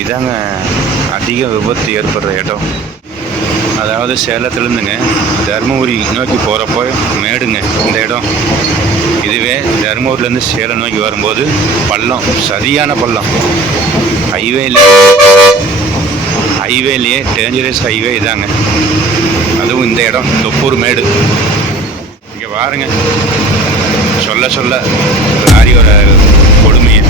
இதாங்க அதிக விபத்து ஏற்படுற இடம். அதாவது சேலத்துலேருந்துங்க தருமபுரி நோக்கி போகிறப்போ மேடுங்க இந்த இடம். இதுவே தருமபுரிலேருந்து சேலம் நோக்கி வரும்போது பள்ளம், சரியான பள்ளம். ஹைவேலேயே டேஞ்சரஸ் ஹைவே இதாங்க. அதுவும் இந்த இடம் தொப்பூர் மேடு. இங்கே பாருங்க, சொல்ல சொல்ல லாரியோட கொடுமையை.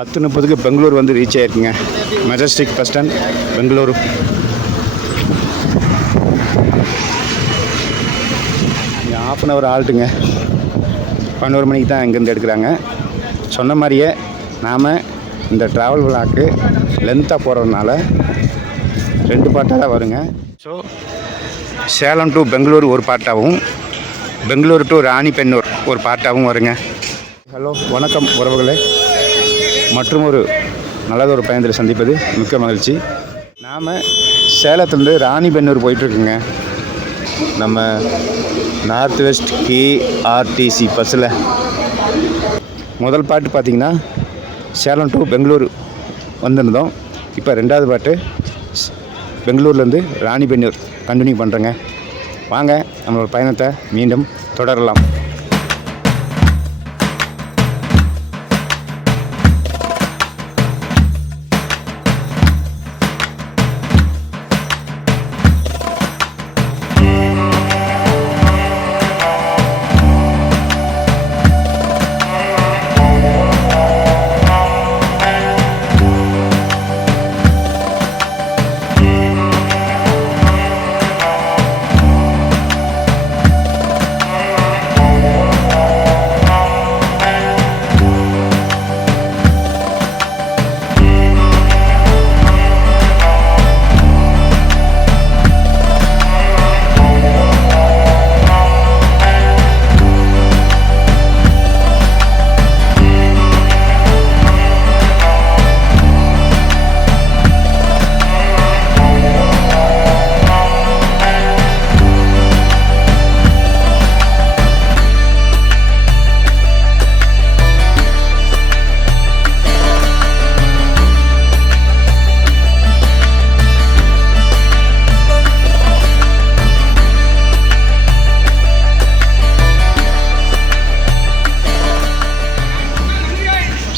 பத்து 30க்கு பெங்களூர் வந்து ரீச் ஆகிருக்குங்க. Majestic bus stand Bengaluru. இங்கே 1/2 hour ஆல்ட்டுங்க. 11 மணிக்கு தான் இங்கேருந்து எடுக்கிறாங்க. சொன்ன மாதிரியே நாம் இந்த ட்ராவல் விழாக்கு லென்த்தாக போகிறதுனால 2 பார்ட்டாக தான் வருங்க. ஸோ சேலம் டு பெங்களூர் ஒரு பார்ட்டாகவும், பெங்களூர் டு ராணிப்பென்னூர் ஒரு பார்ட்டாகவும் வருங்க. ஹலோ, வணக்கம் உறவுகளே. மற்றும் ஒரு நல்லதொரு பயணத்தில் சந்திப்பது மிக்க மகிழ்ச்சி. நாம் சேலத்துலேருந்து ராணிப்பென்னூர் போயிட்டுருக்குங்க. நம்ம நார்த் வெஸ்ட் KRTC பஸ்ஸில் முதல் பாட்டு பார்த்திங்கன்னா சேலம் டு பெங்களூர் வந்திருந்தோம். இப்போ 2வது பாட்டு பெங்களூர்லேருந்து ராணிப்பென்னூர் கண்டினியூ பண்ணுறேங்க. வாங்க நம்மளோட பயணத்தை மீண்டும் தொடரலாம்.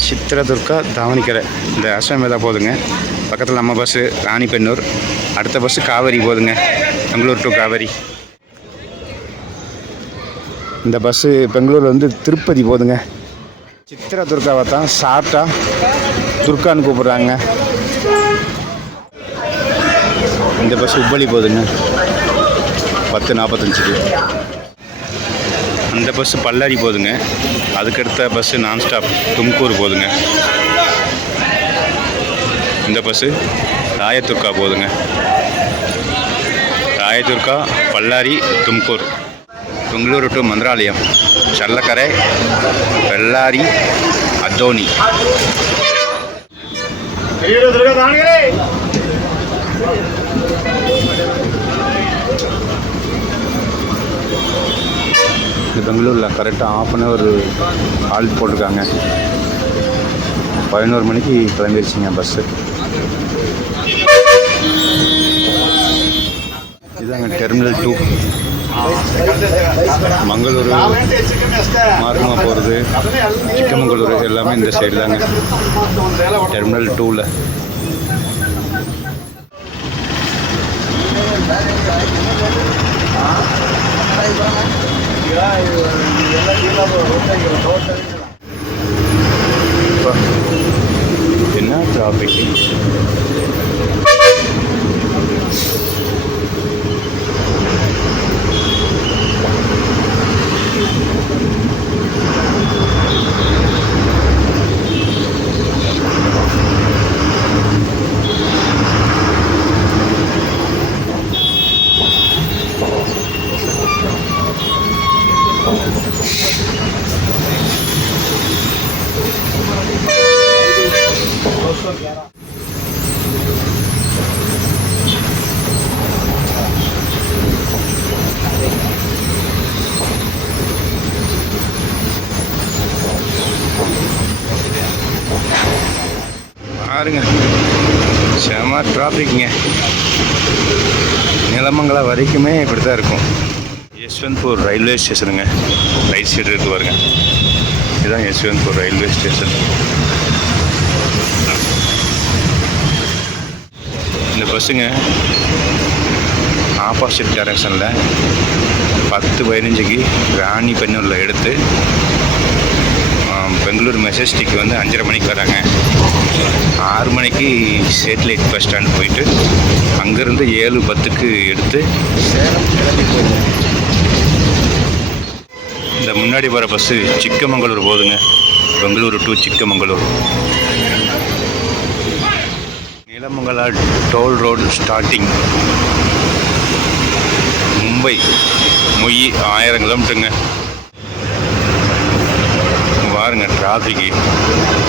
சித்திரதுர்கா தாவணிக்கரை இந்த அஸ்வமேதா போதுங்க. பக்கத்தில் நம்ம பஸ்ஸு ராணிப்பென்னூர். அடுத்த பஸ்ஸு காவேரி போதுங்க, பெங்களூர் டு காவேரி. இந்த பஸ்ஸு பெங்களூர் வந்து திருப்பதி போதுங்க. சித்திரதுர்காவை தான் ஷார்ட்டாக துர்கான்னு கூப்பிட்றாங்க. இந்த பஸ் உப்பளி போதுங்க 10:45க்கு. அந்த பஸ்ஸு பல்லாரி போதுங்க. அதுக்கடுத்த பஸ்ஸு நான்ஸ்டாப் தும்கூர் போதுங்க. இந்த பஸ்ஸு ராயதுர்கா போதுங்க. ராயதுர்கா, பல்லாரி, தும்கூர். பெங்களூரு டு மந்திராலயம், சல்லக்கரை, பெல்லாரி, அதோனி. இந்த பெங்களூரில் கரெக்டாக 1/2 hour ஆல்ட் போட்டிருக்காங்க. 11 மணிக்கு கிளம்பிடுச்சிங்க பஸ்ஸு. இதுதாங்க டெர்மினல் 2. மங்களூரு மார்க்கமாக போகிறது, சிக்கமங்களூரு எல்லாமே இந்த சைடு தாங்க. டெர்மினல் 2ல் என்ன டிராஃபிக். பாருங்க, செம டிராஃபிக்ங்க. நிலமங்கலம் வரைக்குமே இப்படி தான் இருக்கும். யஸ்வந்த்பூர் ரயில்வே ஸ்டேஷனுங்க. ரைட் சைடு இருக்கு பாருங்க, இதுதான் யஸ்வந்த்பூர் ரயில்வே ஸ்டேஷன். இந்த பஸ்ஸுங்க ஆப்போசிட் டைரக்ஷனில் 10:15க்கு ராணிபென்னூரில் எடுத்து பெங்களூர் மெஜஸ்டிக் வந்து 5:30 மணிக்கு வராங்க. 6 மணிக்கு சேட்டலைட் பஸ் ஸ்டாண்ட் போயிட்டு அங்கேருந்து 7:10க்கு எடுத்து சேலம் கிளம்பி போகுது. இந்த முன்னாடி வர பஸ்ஸு சிக்கமங்களூர் போகுதுங்க. Bengaluru to Chikmagalur. Nelamangala toll road starting. Mumbai மொய் 1000 கிலோமீட்டருங்க. பாருங்க டிராஃபிக்கு,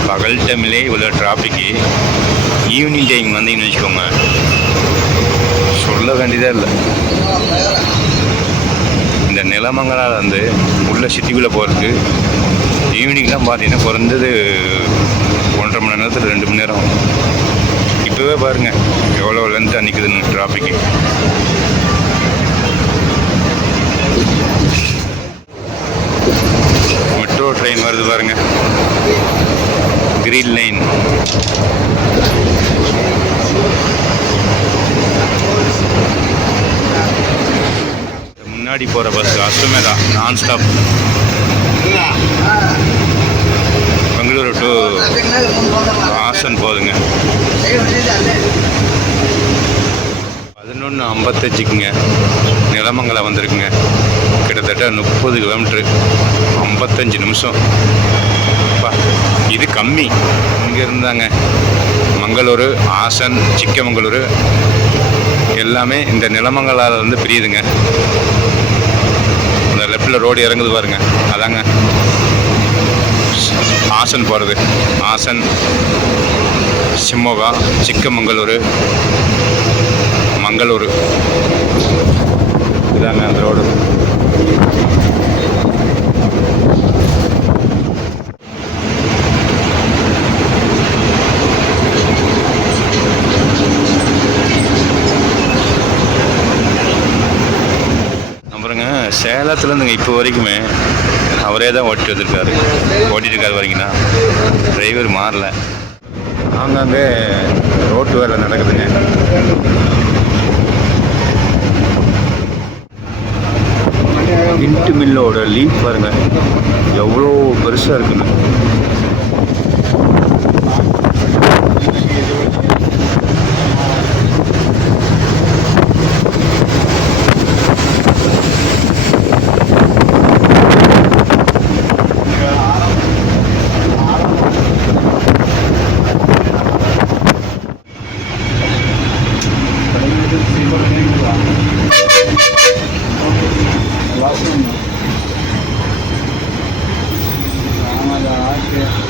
பகல் டைம்லே இவ்வளோ டிராஃபிக்கு. ஈவினிங் டைம் வந்தீங்கன்னு வச்சுக்கோங்க, சொல்ல வேண்டியதே இல்லை. இந்த நிலமங்கலால் வந்து உள்ள சிட்டிக்குள்ளே போகிறதுக்கு ஈவினிங்லாம் பார்த்தீங்கன்னா குறைஞ்சது 1.5 மணி நேரத்தில் 2 மணி நேரம். இப்போவே பாருங்கள் எவ்வளோ லென்த்தாக நிற்குதுன்னு டிராஃபிக்கு. மெட்ரோ ட்ரெயின் வருது பாருங்க, கிரீன் லைன். முன்னாடி போகிற பஸ் அஸ்வமேதா நான் ஸ்டாப் பெங்களூரு டு ஹாசன் போகுதுங்க. 11:55க்குங்க நிலமங்கலம் வந்திருக்குங்க. கிட்டத்தட்ட 30 கிலோமீட்ரு, 55 நிமிஷம். இது கம்மி. இங்கே இருந்தாங்க மங்களூரு, ஹாசன், சிக்கமங்களூரு எல்லாமே இந்த நிலமங்கலால் வந்து பிரியுதுங்க. இந்த லெஃப்டில் ரோடு இறங்குது பாருங்க, அதாங்க ஹாசன் போகிறது. ஹாசன், சிம்மோகா, சிக்கமங்களூரு, மங்களூரு, இதாங்க அந்த ரோடு. அப்புறங்க சேலத்துலேருந்துங்க இப்போ வரைக்குமே அவரே தான் ஓட்டிட்டு இருக்காரு வரைக்கும்னா டிரைவர் மாறல. ஆங்காங்கே ரோட்டு வேலை நடக்குதுங்க. இன்ட்டு மில்லோட லீஃப் பாருங்க எவ்வளோ பெருசாக இருக்குன்னு. Yeah.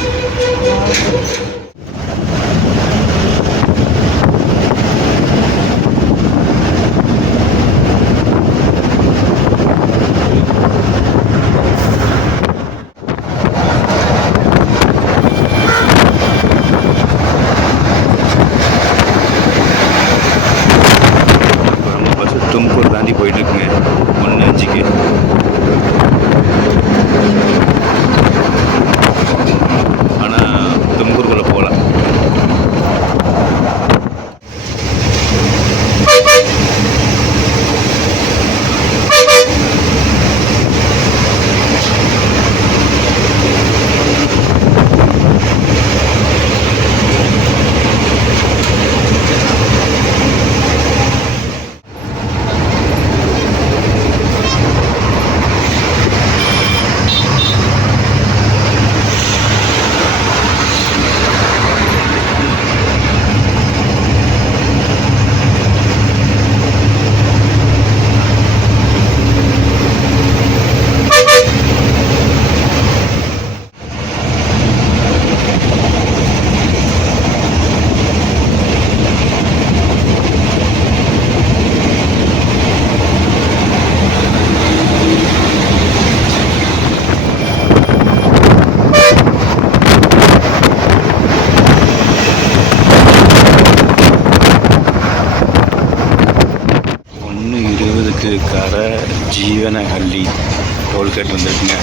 டோல்கேட் வந்துருக்குங்க.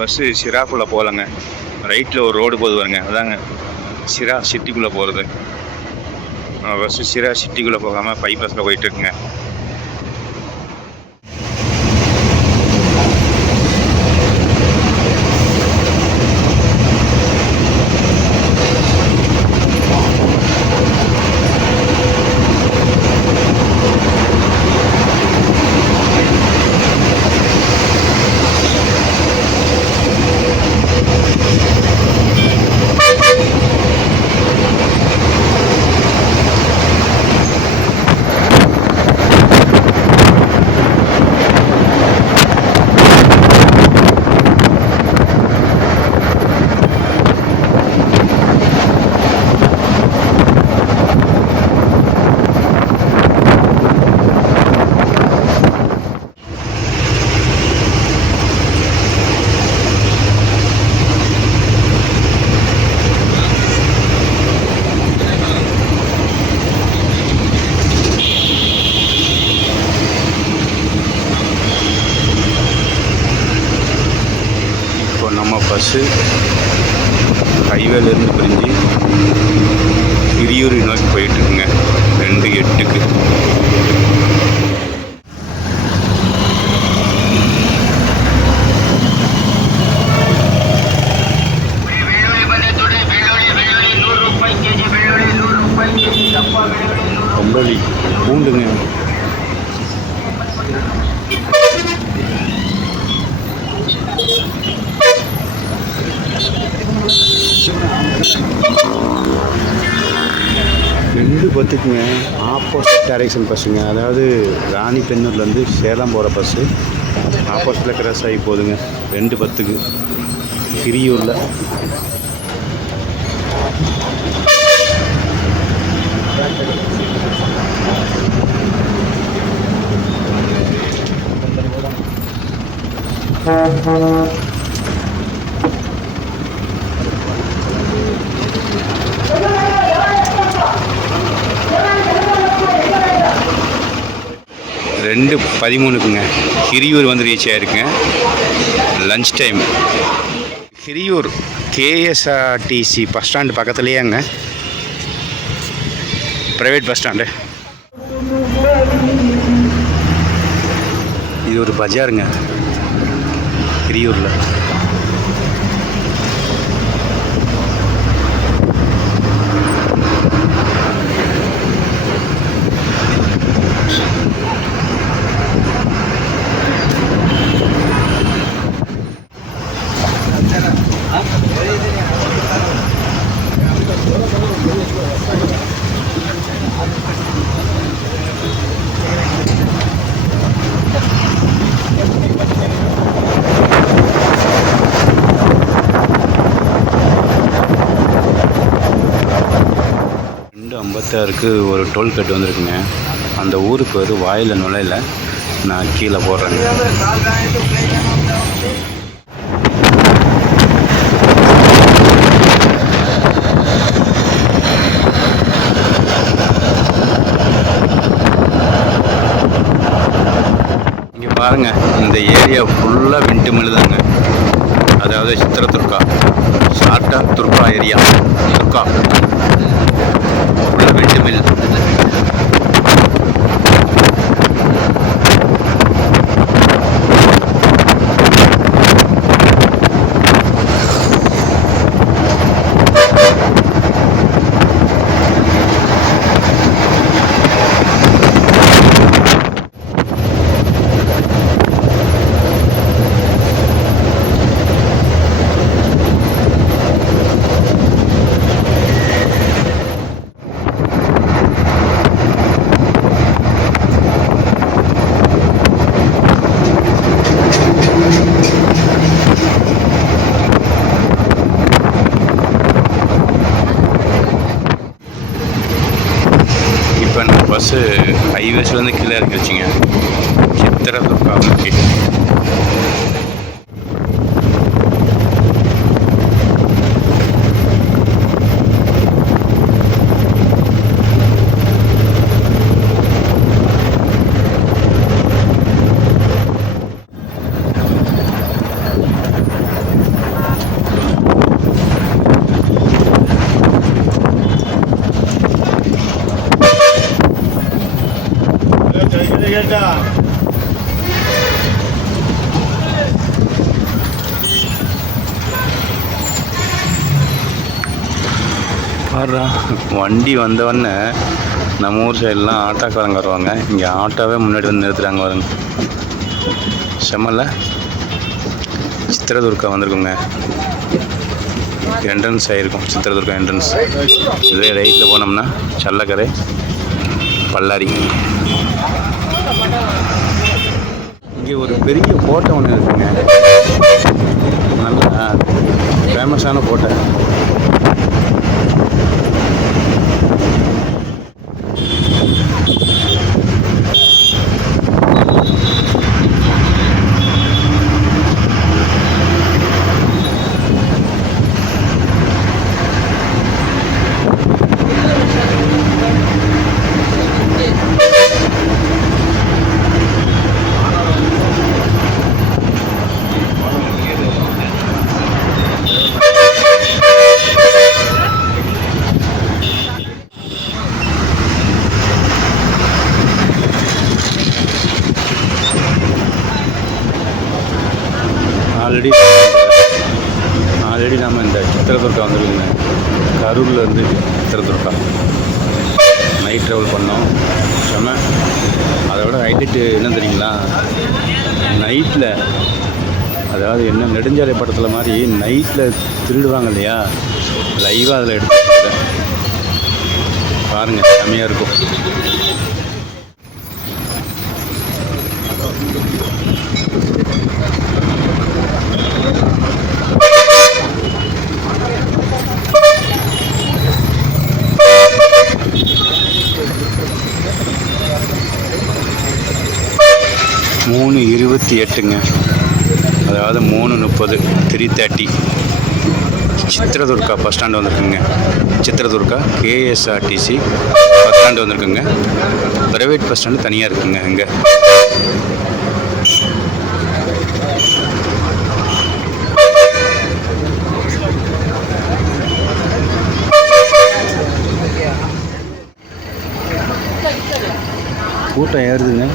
பஸ்ஸு ஷிராக்குள்ளே போகலங்க. ரைட்டில் ஒரு ரோடு போகுது பாருங்க, அதாங்க ஷிரா சிட்டிக்குள்ளே போகிறது. பஸ்ஸு ஷிரா சிட்டிக்குள்ளே போகாமல் பைபாஸில் போயிட்டுருக்குங்க. நம்ம பஸ்ஸு ஹைவேலேருந்து பிரிஞ்சு ஹிரியூரை நோக்கி போயிட்டுருக்குங்க 2:08. பொங்கலி பூண்டுங்க. ரெண்டு பத்துக்குங்க ஆப்போசிட் டைரெக்ஷன் பஸ்ஸுங்க. அதாவது ராணிப்பெண்ணூர்லேருந்து சேலம் போகிற பஸ்ஸு ஆப்போசிட்டில் கிராஸ் ஆகி போகுதுங்க 2:10 ஹிரியூரில். ரெண்டு 13க்குங்க ஹிரியூர் வந்து ரீச் ஆகிருக்குங்க. Lunch time. Hiriyur KSRTC bus stand பக்கத்துலேயேங்க, ப்ரைவேட் பஸ் ஸ்டாண்டு. இது ஒரு பஜாருங்க ஹிரியூரில். ஒரு டோல்கேட் வந்திருக்குங்க. அந்த ஊருக்கு வந்து வாயில் நுழையில நான் கீழே போடுறேங்க. பாருங்கள், இந்த ஏரியா ஃபுல்லாக விண்டு மில் தாங்க. அதாவது சித்திரதுர்கா, ஷார்ட்டா துர்கா ஏரியா, துர்கா ஃபுல்லாக விண்டு மில். இப்போ நம்ம பஸ்ஸு ஹைவேஸ்லேருந்து கீழே இறங்கிடுச்சிங்க, சித்திரதுர்காவுக்கு. பாடுறா, வண்டி வந்தவொடனே நம்ம ஊர் சைடெலாம் ஆட்டோக்காரங்க வருவாங்க. இங்கே ஆட்டோவே முன்னாடி வந்து நிறுத்துகிறாங்க வருங்க. செம்மல்ல. சித்திரதுர்கா வந்திருக்குங்க. என்ட்ரன்ஸ் ஆகிருக்கும், சித்திரதுர்கா என்ட்ரன்ஸ். இதே ரைட்டில் போனோம்னா சல்லக்கரை, பல்லாரி. இங்கே ஒரு பெரிய கோட்டை ஒன்று இருக்குங்க, நல்லா ஃபேமஸான கோட்டை. ஆல்ரெடி நம்ம இந்த சித்திரதுர்கா வந்துருக்குங்க. கரூர்லேருந்து சித்திரதுர்கா நைட் ட்ராவல் பண்ணோம். செம்ம. அதோட ஹைலைட்டு என்ன தெரியுங்களா, நைட்டில், அதாவது என்ன நெடுஞ்சாலை படத்தில் மாதிரி நைட்டில் திருடுவாங்க இல்லையா, லைவாக அதில் எடுத்து பாருங்கள், செம்மையாக இருக்கும். மூணு 28ங்க, அதாவது 3:30, 3:30 சித்திரதுர்கா பஸ் ஸ்டாண்டு வந்திருக்குங்க. சித்திரதுர்கா KSRTC பஸ் ஸ்டாண்டு வந்திருக்குங்க. ப்ரைவேட் பஸ் ஸ்டாண்டு தனியாக இருக்குங்க. இங்கே கூட்டம் ஏறுதுங்க.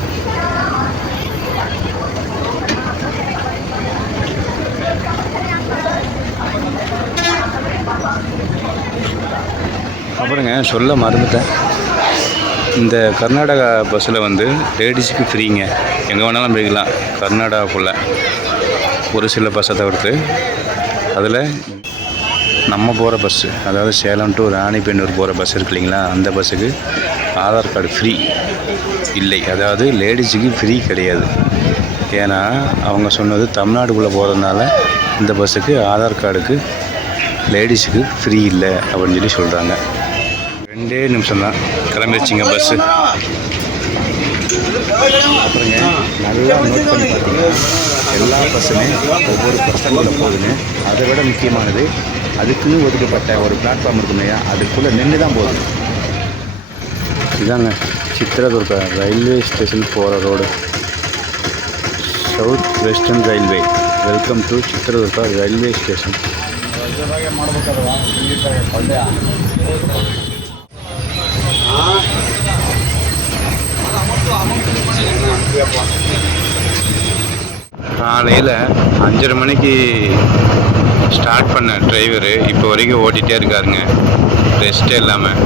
அப்புறங்க சொல்ல மறந்துட்டேன், இந்த கர்நாடகா பஸ்ஸில் வந்து லேடிஸுக்கு ஃப்ரீங்க, எங்கே வேணாலும் போய்க்கலாம் கர்நாடகாக்குள்ளே, ஒரு சில பஸ்ஸை தவிர்த்து. அதில் நம்ம போகிற பஸ்ஸு, அதாவது சேலம் டு ராணிப்பேனூர் போகிற பஸ் இருக்கு இல்லைங்களா, அந்த பஸ்ஸுக்கு ஆதார் கார்டு ஃப்ரீ இல்லை, அதாவது லேடிஸுக்கு ஃப்ரீ கிடையாது. ஏன்னா அவங்க சொன்னது தமிழ்நாடுக்குள்ளே போகிறதுனால இந்த பஸ்ஸுக்கு ஆதார் கார்டுக்கு லேடிஸுக்கு ஃப்ரீ இல்லை அப்படின்னு சொல்லி சொல்கிறாங்க. 2 நிமிஷம் தான் கிளம்பிடுச்சிங்க பஸ்ஸு. அப்புறங்க நல்லா நோட் பண்ணி பார்த்தீங்கன்னா எல்லா பஸ்ஸுமே ஒவ்வொரு பஸ் ஸ்டாண்டில் போகுதுங்க. அதை விட முக்கியமானது, அதுக்குன்னு ஒதுக்கப்பட்ட ஒரு பிளாட்ஃபார்ம் இருக்கும் இல்லையா, அதுக்குள்ளே நின்று தான் போகுது. இதாங்க சித்திரதுர்கா ரயில்வே ஸ்டேஷன் போகிற road. South western railway. Welcome to Chitradurga railway station. காலையில் 5:30 மணிக்கு ஸ்டார்ட் பண்ண டிரைவரு இப்போ வரைக்கும் ஓட்டிகிட்டே இருக்காருங்க, ரெஸ்ட்டே இல்லாமல்.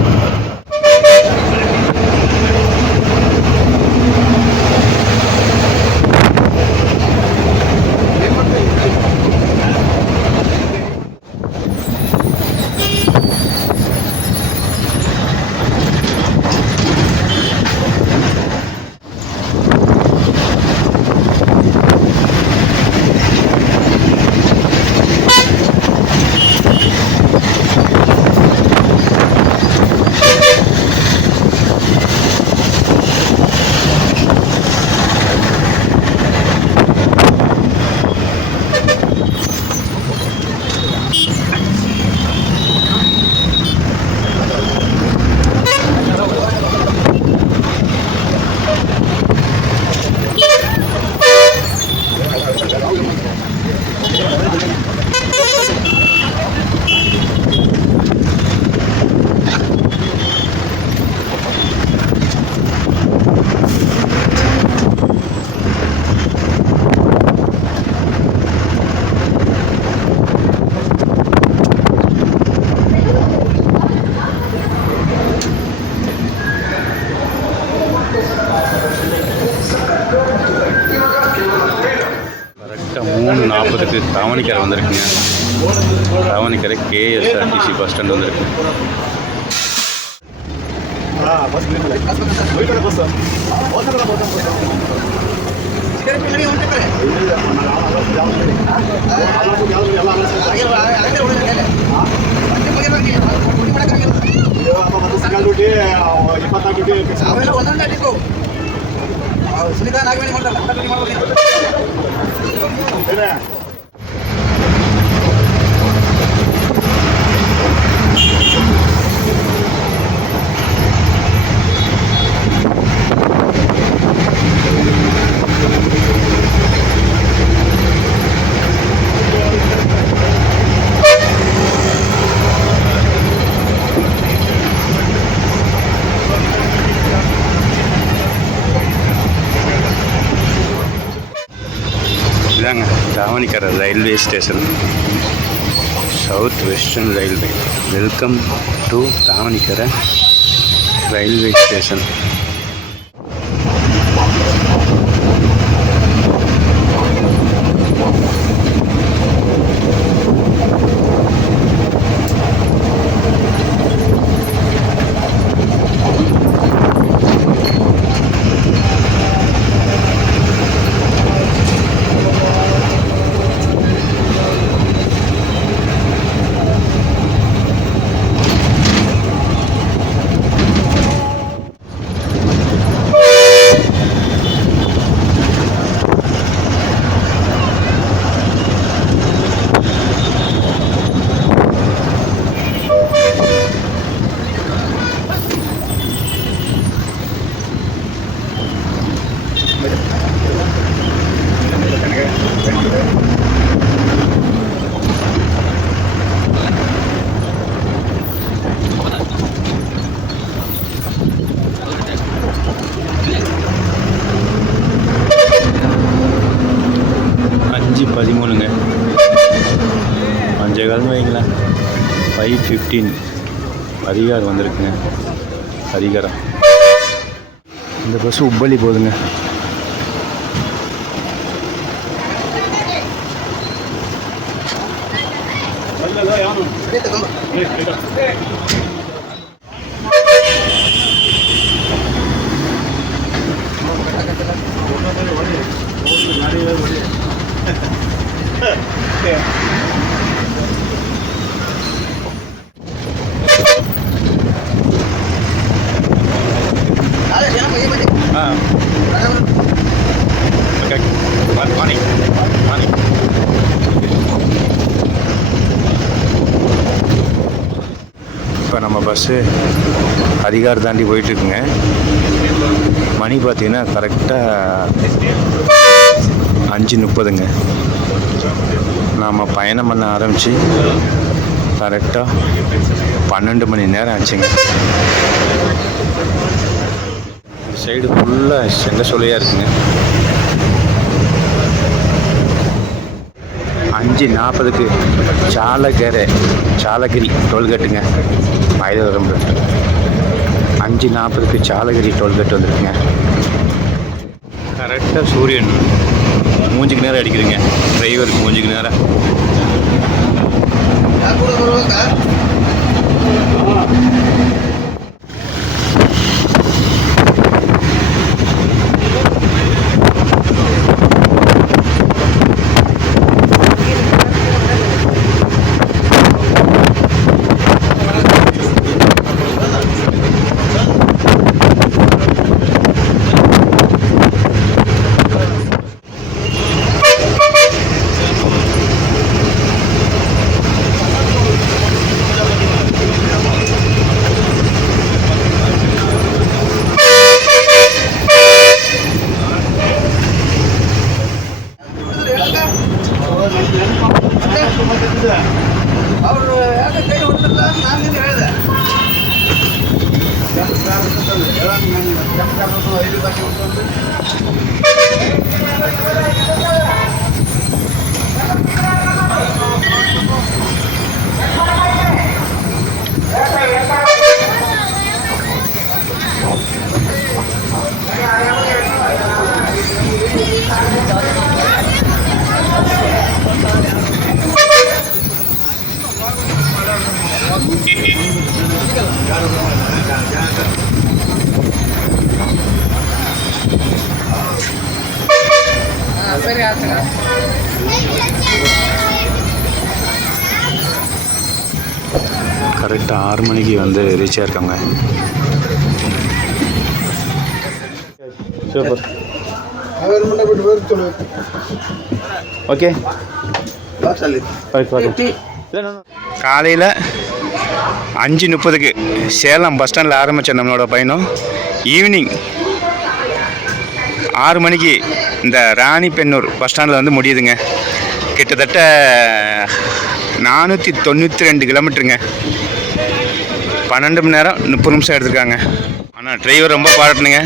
கரெக்டாக 3:40க்கு தாவணிக்கரை வந்திருக்குங்க. தாவணிக்கரை KSRTC பஸ் ஸ்டாண்ட் வந்திருக்கு. ಸುನೀತಾ ನಾಗವೇಣಿ இதாங்க Davanagere railway station, south western railway. Welcome to Davanagere railway station. பதிமூணுங்க, 5:15 வைங்களேன். 5:15 அதிகாரம் வந்திருக்குங்க. அதிகாரம் இந்த பஸ் உப்பள்ளி போகுதுங்க. இப்போ நம்ம பஸ்ஸு அதிகாரம் தாண்டி போயிட்டுருக்குங்க. மணி பார்த்திங்கன்னா கரெக்டாக 5:30ங்க. நாம் பயணம் பண்ண ஆரம்பித்து கரெக்டாக 12 மணி நேரம் ஆச்சுங்க. சைடு ஃபுல்லாக செங்க சோலையாக இருக்குங்க. 5:40க்கு சாலகிரி டோல்கேட்டுங்க. மயிலாடுதுறை 5:40க்கு சாலகிரி டோல்கேட் வந்துருக்குங்க. கரெக்டாக சூரியன் மூஞ்சிக்கு நேரம் அடிக்குதுங்க. டிரைவருக்கு மூஞ்சிக்கு நேரம். ಅವರು ಯಾಕೆ ಕೈ ಹೊಡೆದಿಲ್ಲ ನಾನು ನಿನ್ನೆ ಹೇಳಿದೆ. ಸರಿ ಆಗ್ತದೆ. கரெக்டாக 6 மணிக்கு வந்து ரீச் ஆயிருக்காங்க. சூப்பர். ஓகே. காலையில் 5:30க்கு சேலம் பஸ் ஸ்டாண்டில் ஆரம்பித்த நம்மளோட பயணம் ஈவினிங் 6 மணிக்கு இந்த ராணிப்பெண்ணூர் பஸ் ஸ்டாண்டில் வந்து முடியுதுங்க. கிட்டத்தட்ட 492 கிலோமீட்டருங்க. 12 மணி நேரம் 30 நிமிஷம் எடுத்துருக்காங்க. ஆனால் டிரைவர் ரொம்ப பாராட்டணுங்க.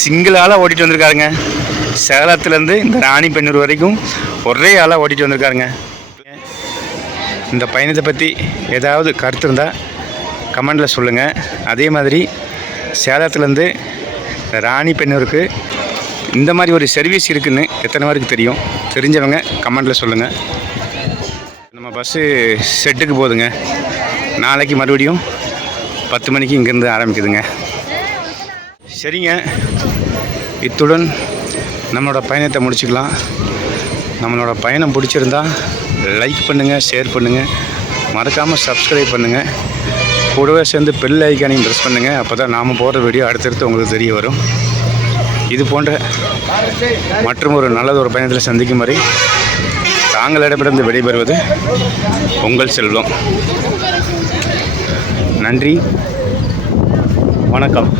சிங்கிள் ஆளாக ஓட்டிகிட்டு வந்திருக்காருங்க. சேலத்துலேருந்து இந்த ராணிப்பெண்ணூர் வரைக்கும் ஒரே ஆளாக ஓட்டிகிட்டு வந்திருக்காருங்க. இந்த பயணத்தை பற்றி ஏதாவது கருத்து இருந்தால் கமெண்டில் சொல்லுங்கள். அதே மாதிரி சேலத்துலேருந்து ராணிப்பெண்ணூருக்கு இந்த மாதிரி ஒரு சர்வீஸ் இருக்குதுன்னு எத்தனை பேருக்கு தெரியும்? தெரிஞ்சவங்க கமெண்டில் சொல்லுங்கள். நம்ம பஸ்ஸு செட்டுக்கு போகுதுங்க. நாளைக்கு மறுபடியும் 10 மணிக்கு இங்கேருந்து ஆரம்பிக்குதுங்க. சரிங்க, இத்துடன் நம்மளோட பயணத்தை முடிச்சுக்கலாம். நம்மளோட பயணம் பிடிச்சிருந்தா லைக் பண்ணுங்கள், ஷேர் பண்ணுங்கள், மறக்காமல் சப்ஸ்கிரைப் பண்ணுங்கள். கூடவே சேர்ந்து பெல் ஐக்கானையும் ப்ரெஸ் பண்ணுங்கள். அப்போ தான் நாம் போடுற வீடியோ அடுத்தடுத்து உங்களுக்கு தெரிய வரும். இது போன்ற மற்றும் ஒரு நல்லது ஒரு பயணத்தில் சந்திக்கும் வரை தாங்களிடமிருந்து விடைபெறுவது உங்கள் செல்வம். நன்றி, வணக்கம்.